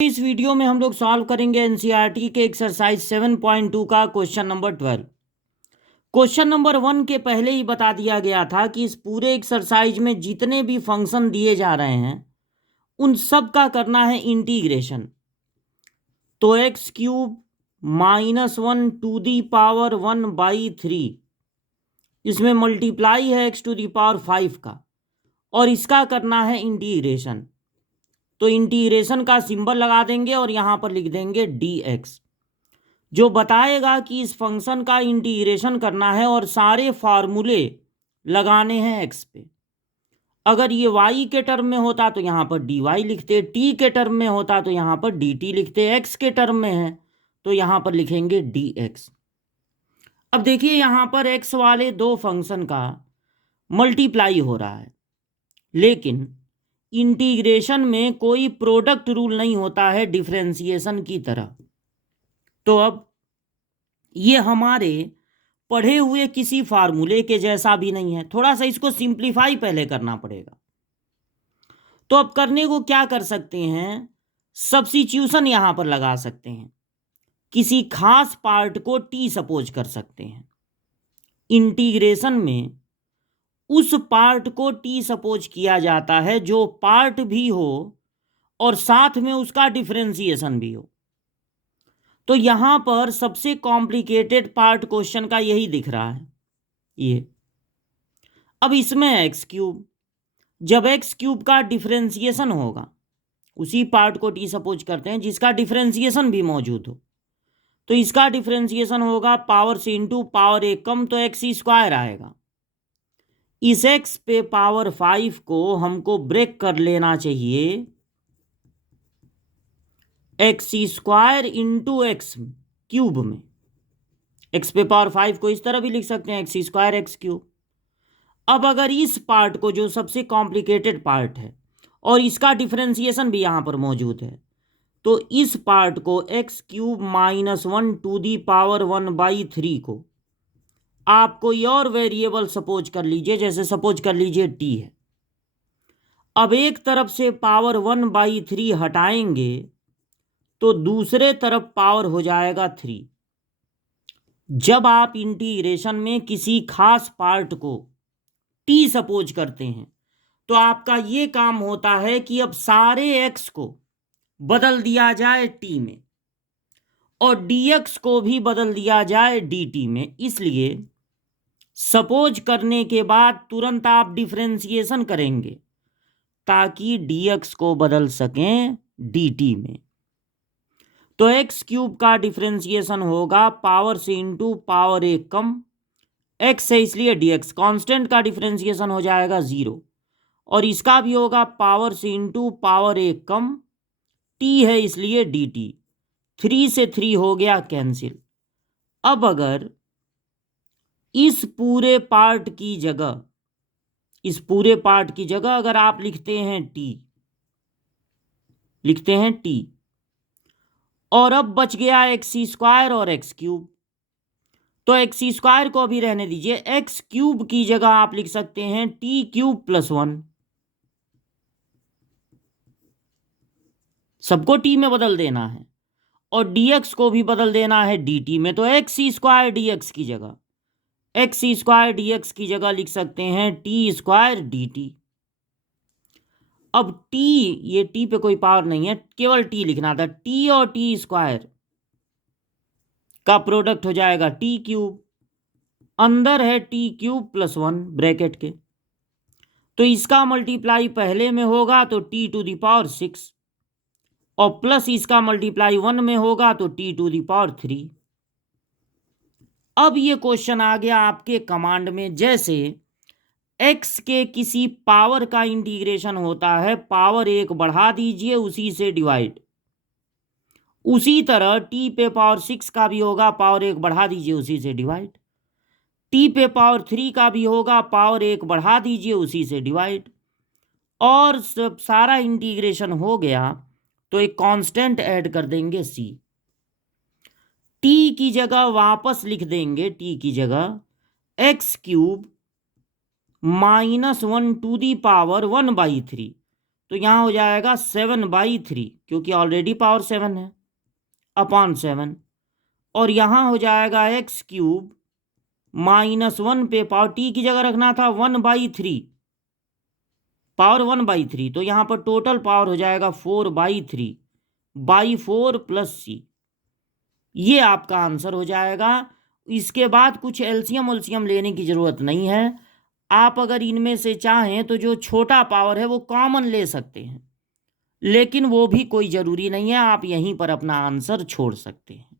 इस वीडियो में हम लोग सॉल्व करेंगे एनसीईआरटी के एक्सरसाइज 7.2 का क्वेश्चन नंबर 12। क्वेश्चन नंबर 1 के पहले ही बता दिया गया था कि इस पूरे एक्सरसाइज में जितने भी फंक्शन दिए जा रहे हैं उन सब का करना है इंटीग्रेशन। तो x cube -1 to the power 1/3, इसमें मल्टीप्लाई है एक्स टू दी पावर 5 का, और इसका करना है इंटीग्रेशन। तो इंटीग्रेशन का सिंबल लगा देंगे और यहाँ पर लिख देंगे dx, जो बताएगा कि इस फंक्शन का इंटीग्रेशन करना है और सारे फार्मूले लगाने हैं x पे। अगर ये y के टर्म में होता तो यहाँ पर dy लिखते, t के टर्म में होता तो यहाँ पर dt लिखते, x के टर्म में है तो यहाँ पर लिखेंगे dx। अब देखिए यहाँ पर x वाले दो फंक्शन का मल्टीप्लाई हो रहा है, लेकिन इंटीग्रेशन में कोई प्रोडक्ट रूल नहीं होता है डिफरेंशिएशन की तरह। तो अब ये हमारे पढ़े हुए किसी फार्मूले के जैसा भी नहीं है, थोड़ा सा इसको सिंप्लीफाई पहले करना पड़ेगा। तो अब करने को क्या कर सकते हैं, सब्स्टिट्यूशन यहां पर लगा सकते हैं, किसी खास पार्ट को टी सपोज कर सकते हैं। इंटीग्रेशन में उस पार्ट को टी सपोज किया जाता है जो पार्ट भी हो और साथ में उसका डिफरेंशिएशन भी हो। तो यहां पर सबसे कॉम्प्लिकेटेड पार्ट क्वेश्चन का यही दिख रहा है ये। अब इसमें एक्स क्यूब, जब एक्स क्यूब का डिफरेंशिएशन होगा, उसी पार्ट को टी सपोज करते हैं जिसका डिफरेंशिएशन भी मौजूद हो, तो इसका डिफरेंशिएशन होगा पावर से इंटू पावर एक कम, तो एक्स स्क्वायर आएगा। इस एक्स पे पावर 5 को हमको ब्रेक कर लेना चाहिए x square into x cube में। एक्स पे पावर 5 को इस तरह भी लिख सकते हैं, एक्स स्क्वायर एक्स क्यूब। अब अगर इस पार्ट को, जो सबसे कॉम्प्लिकेटेड पार्ट है और इसका डिफरेंशिएशन भी यहां पर मौजूद है, तो इस पार्ट को x cube -1 to the power 1/3 को आप कोई और वेरिएबल सपोज कर लीजिए, जैसे सपोज कर लीजिए टी है। अब एक तरफ से पावर 1/3 हटाएंगे तो दूसरे तरफ पावर हो जाएगा 3। जब आप इंटीग्रेशन में किसी खास पार्ट को टी सपोज करते हैं तो आपका ये काम होता है कि अब सारे एक्स को बदल दिया जाए टी में और dx को भी बदल दिया जाए dt में। इसलिए सपोज करने के बाद तुरंत आप डिफरेंशिएशन करेंगे ताकि dx को बदल सकें dt में। तो एक्स क्यूब का डिफरेंशिएशन होगा पावर से इंटू पावर एक कम, एक्स है इसलिए dx, कांस्टेंट का डिफरेंशिएशन हो जाएगा 0, और इसका भी होगा पावर से इंटू पावर एक कम, t है इसलिए dt, 3 से 3 हो गया कैंसिल। अब अगर इस पूरे पार्ट की जगह, इस पूरे पार्ट की जगह अगर आप लिखते हैं t, लिखते हैं t, और अब बच गया एक्स स्क्वायर और एक्स क्यूब, तो एक्स स्क्वायर को अभी रहने दीजिए, एक्स क्यूब की जगह आप लिख सकते हैं टी क्यूब प्लस 1। सबको टी में बदल देना है और dx को भी बदल देना है dt में, तो एक्स स्क्वायर dx की जगह, एक्स स्क्वायर dx की जगह लिख सकते हैं टी स्क्वायर dt। अब t, ये t पे कोई पावर नहीं है, केवल t लिखना था, t और t स्क्वायर का प्रोडक्ट हो जाएगा टी क्यूब, अंदर है टी क्यूब प्लस 1 ब्रैकेट के, तो इसका मल्टीप्लाई पहले में होगा तो टी टू दी पावर 6, और प्लस इसका मल्टीप्लाई 1 में होगा तो टी टू दी पावर 3। अब ये क्वेश्चन आ गया आपके कमांड में, जैसे x के किसी पावर का इंटीग्रेशन होता है, पावर एक बढ़ा दीजिए उसी से डिवाइड, उसी तरह t पे पावर 6 का भी होगा, पावर एक बढ़ा दीजिए उसी से डिवाइड, t पे पावर 3 का भी होगा, पावर एक बढ़ा दीजिए उसी से डिवाइड, और सब सारा इंटीग्रेशन हो गया तो एक कांस्टेंट ऐड कर देंगे c। t की जगह वापस लिख देंगे, t की जगह x cube -1 to the power 1/3, तो यहाँ हो जाएगा 7/3, क्योंकि ऑलरेडी पावर 7 है, अपॉन 7। और यहाँ हो जाएगा x³ -1 पे पावर t की जगह रखना था 1/3, पावर 1/3, तो यहाँ पर टोटल पावर हो जाएगा 4/3 बाई 4 प्लस c। ये आपका आंसर हो जाएगा। इसके बाद कुछ एलसीएम उलसीएम लेने की जरूरत नहीं है। आप अगर इनमें से चाहें तो जो छोटा पावर है वो कॉमन ले सकते हैं, लेकिन वो भी कोई जरूरी नहीं है, आप यहीं पर अपना आंसर छोड़ सकते हैं।